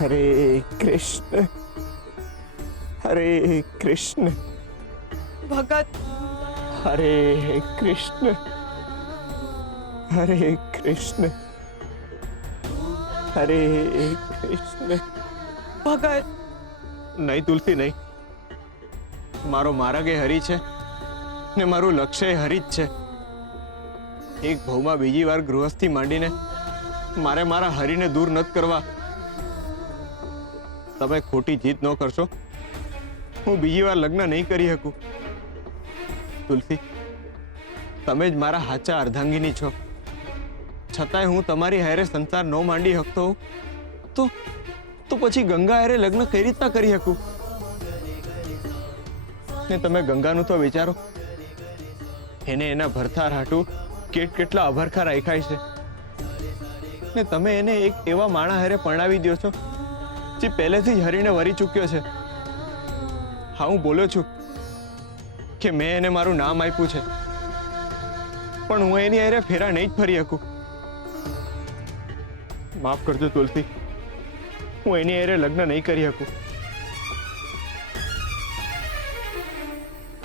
हरे कृष्ण हरे कृष्ण भगत हरे कृष्ण हरे कृष्ण हरे कृष्ण। भगत नहीं तुलसी नहीं, मारो मार्ग ए हरि छे ने मारू लक्ष्य ए हरि ज छे। एक भावमां बीजी वार गृहस्थी मांडीने मारे मारा हरिने दूर नत करवा। तमे खोटी जीत न करशो, हूँ बीजी वार लग्न नहीं करी सकूं। तुलसी तमे ज मारा हाचा अर्धांगीनी छो, छतांय हूँ तमारी हारे संसार न मांडी सकतो तो पछी गंगा हारे लग्न कई रीतना करी सकूं? ने तमे गंगानुं तो विचारो, एने एना भरथार हाटू केटला अभरखा राख्या छे ने तमे एने एक एवा माणा हारे परणावी द्यो छो जे पहेलेथी ज हरीने वरी चूक्यो छे। हाँ हूँ बोल्यो छुं के मैं एने मारू नाम आप्युं छे, पण हूँ एनी हारे फेरा नहीं ज फरी शकूं। माफ करजो तुलसी, हूँ एनी हारे लग्न नहीं करी सकूं।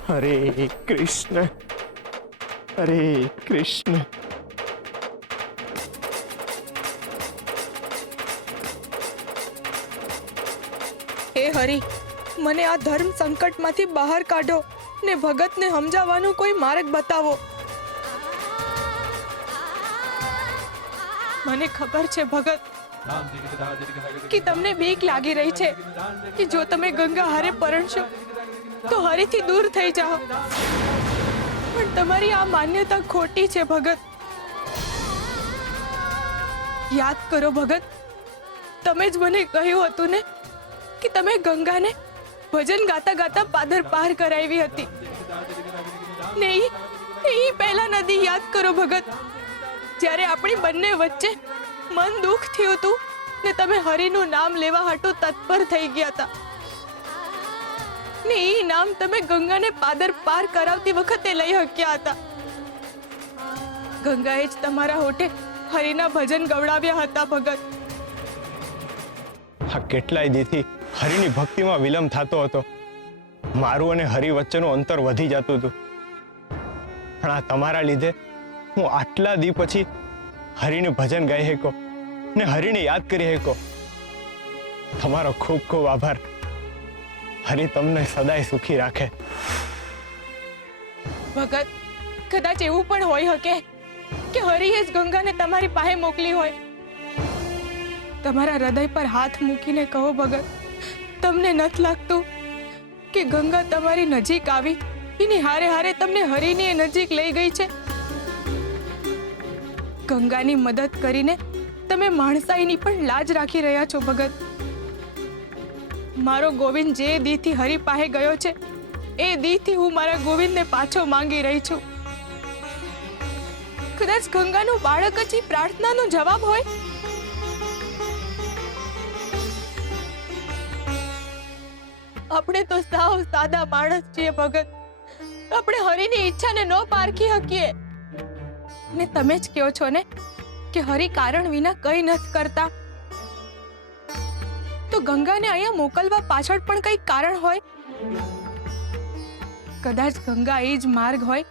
हरे कृष्ण हरे कृष्ण। हे हरि, मने आ धर्म संकट मांथी बहार काढो ने भगत ने समजावવાનો कोई मार्ग बतावो। મને ખબર છે ભગત કે તમને બીક લાગી રહી છે કે જો તમે ગંગા હારે પરણશો તો હરીથી દૂર થઈ જાઓ, પણ તમારી આ માન્યતા ખોટી છે ભગત। યાદ કરો ભગત, તમે જ મને કહ્યું હતું ને કે તમે ગંગાને ભજન ગાતા ગાતા પાદર પાર કરાવી હતી ને ઈ પહેલા નદી યાદ કરો ભગત, જ્યારે આપણી બંને વચ્ચે મન દુઃખ થયું હતું ને તમે હરિનું નામ લેવા હાટુ તત્પર થઈ ગયા હતા ને ઈ નામ તમે ગંગાને પાદર પાર કરાવતી વખતે લઈ શક્યા હતા। ગંગાએ જ તમારા હોઠે હરિના ભજન ગવડાવ્યા હતા ભગત। આ કેટલાય દીથી હરિની ભક્તિમાં વિલંબ થતો હતો, મારું અને હરિ વચ્ચેનું અંતર વધી જતું હતું, પણ આ તમારા લીધે હું આટલા દી પછી હરિનું ભજન ગાઈ શક્યો ને હરિને યાદ કરી શક્યો। તમારો ખૂબ ખૂબ આભાર। હરિ તમને સદાય સુખી રાખે। ભગત, કદાચ એવું પણ હોઈ શકે કે હરિએ જ ગંગાને તમારી પાસે મોકલી હોય। તમારા હૃદય પર હાથ મૂકીને કહો ભગત, તમને નથી લાગતું કે ગંગા તમારી નજીક આવી એની હારે હારે તમને હરિની નજીક લઈ ગઈ છે? ગંગાની મદદ કરીને તમે માણસાઈની પણ લાજ રાખી રહ્યા છો ભગત। મારો ગોવિંદ જે દીથી હરિ પાસે ગયો છે એ દીથી હું મારા ગોવિંદને પાછો માંગી રહી છું। કદાચ ગંગાનું બાળક જ પ્રાર્થનાનો જવાબ હોય। આપણે તો સાવ સાદા માણસ છીએ ભગત, આપણે હરિની ઈચ્છાને ન પારખી શકીએ ને તમે જ કહો છો ને કે હરિ કારણ વિના કઈ નથી કરતા, તો ગંગાને અહીંયા મોકલવા પાછળ પણ કઈ કારણ હોય। કદાચ ગંગા એ જ માર્ગ હોય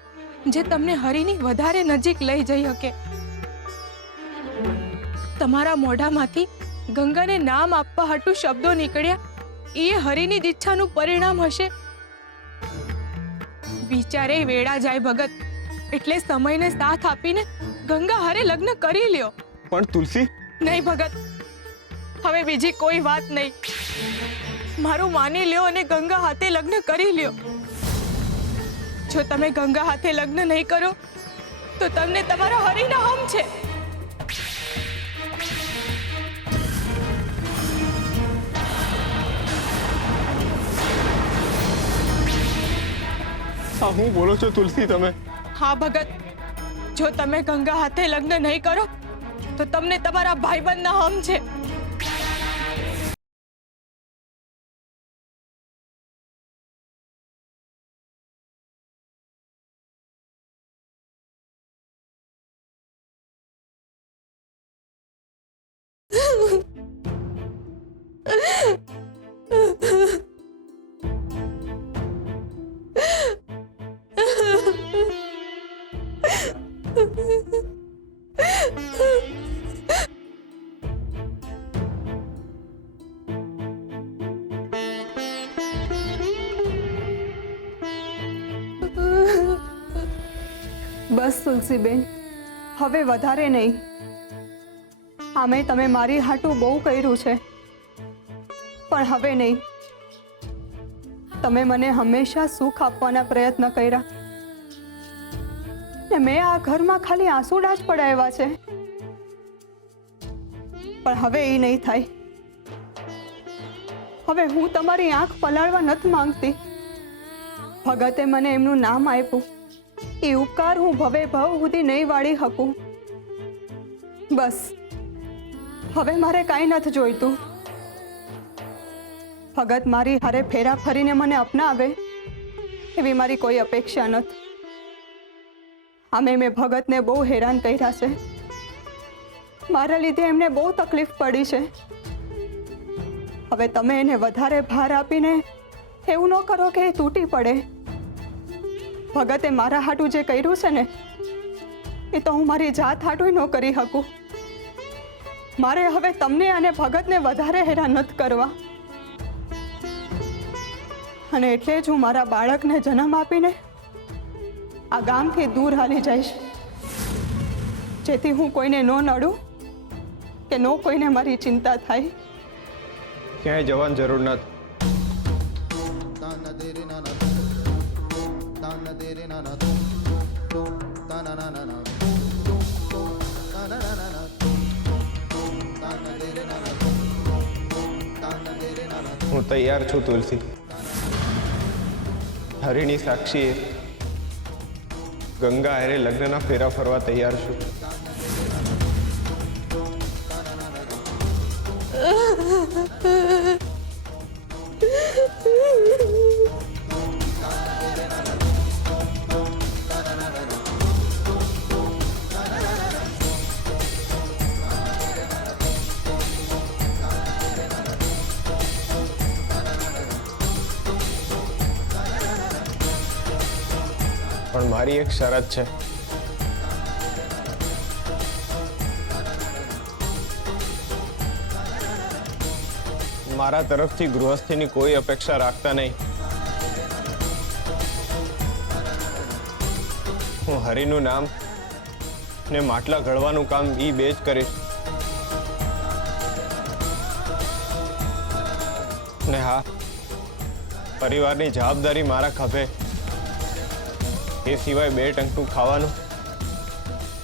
જે તમને હરિની વધારે નજીક લઈ જઈ શકે। તમારા મોઢામાંથી ગંગાને નામ આપવા હાટુ શબ્દો નીકળ્યા એ હરિની જ ઈચ્છાનું પરિણામ હશે। વિચારે વેળા જાય ભગત, એટલે સમયને સાથ આપીને ગંગા હારે લગ્ન કરી લ્યો। પણ તુલસી નહીં ભગત, હવે બીજી કોઈ વાત નહીં, મારું માની લ્યો અને ગંગા હાથે લગ્ન કરી લ્યો। જો તમે ગંગા હાથે લગ્ન નહીં કરો તો તમને તમારા હરિના હમ છે। આ હું બોલો છો તુલસી તમે? હા ભગત, જો તમે ગંગા હાથે લગ્ન નહીં કરો તો તમને તમારા ભાઈબંધના હમ છે। બસ તુલસીબેન, હવે વધારે નહીં. આમે તમે મારી હાટું બહુ કર્યું છે, પણ હવે નહીં. તમે મને હંમેશા સુખ આપવાના પ્રયત્ન કર્યા ને મેં આ ઘરમાં ખાલી આંસુડા જ પડાવ્યા છે. પણ હવે એ નહીં થાય. હવે હું તમારી આંખ પલાળવા નથી માંગતી. ભગતે મને એમનું નામ આપ્યું, એ ઉપકાર હું ભવે ભવ સુધી નહીં વાળી શકું. બસ હવે મારે કાંઈ નથી જોઈતું. ભગત મારી હારે ફેરા ફરીને મને અપનાવે એવી મારી કોઈ અપેક્ષા નથી. આમે મેં ભગતને બહુ હેરાન કર્યા છે. મારા લીધે એમને બહુ તકલીફ પડી છે. હવે તમે એને વધારે ભાર આપીને એવું ન કરો કે એ તૂટી પડે. ભગતે મારા હાટું જે કર્યું છે ને એ તો હું મારી જાત હાટું ન કરી શકું. મારે હવે તમને અને ભગતને વધારે હેરાન નથી કરવા. અને એટલે જ હું મારા બાળકને જન્મ આપીને આ ગામથી દૂર હાલી જઈશ, જેથી હું કોઈને ન નડું કે ન કોઈને મારી ચિંતા થાય. ક્યાંય જવાની જરૂર નથી. હું તૈયાર છું તુલસી. હરિની સાક્ષીએ ગંગા હારે લગ્નના ફેરા ફરવા તૈયાર છું. પણ મારી એક શરત છે. મારા તરફથી ગૃહસ્થીની કોઈ અપેક્ષા રાખતા નહીં. હું હરિનું નામ ને માટલા ઘડવાનું કામ ઈ બે જ કરીશ. ને હા, પરિવારની જવાબદારી મારા ખભે. એ સિવાય 2 ટંકનું ખાવાનું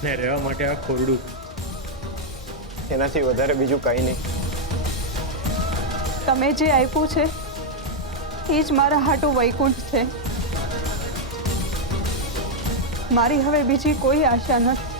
ને રહેવા માટે આ ખોરડું, એનાથી વધારે બીજું કંઈ નહીં. તમે જે આપ્યું છે એ જ મારા હાટું વૈકુંઠ છે. મારી હવે બીજી કોઈ આશા નથી.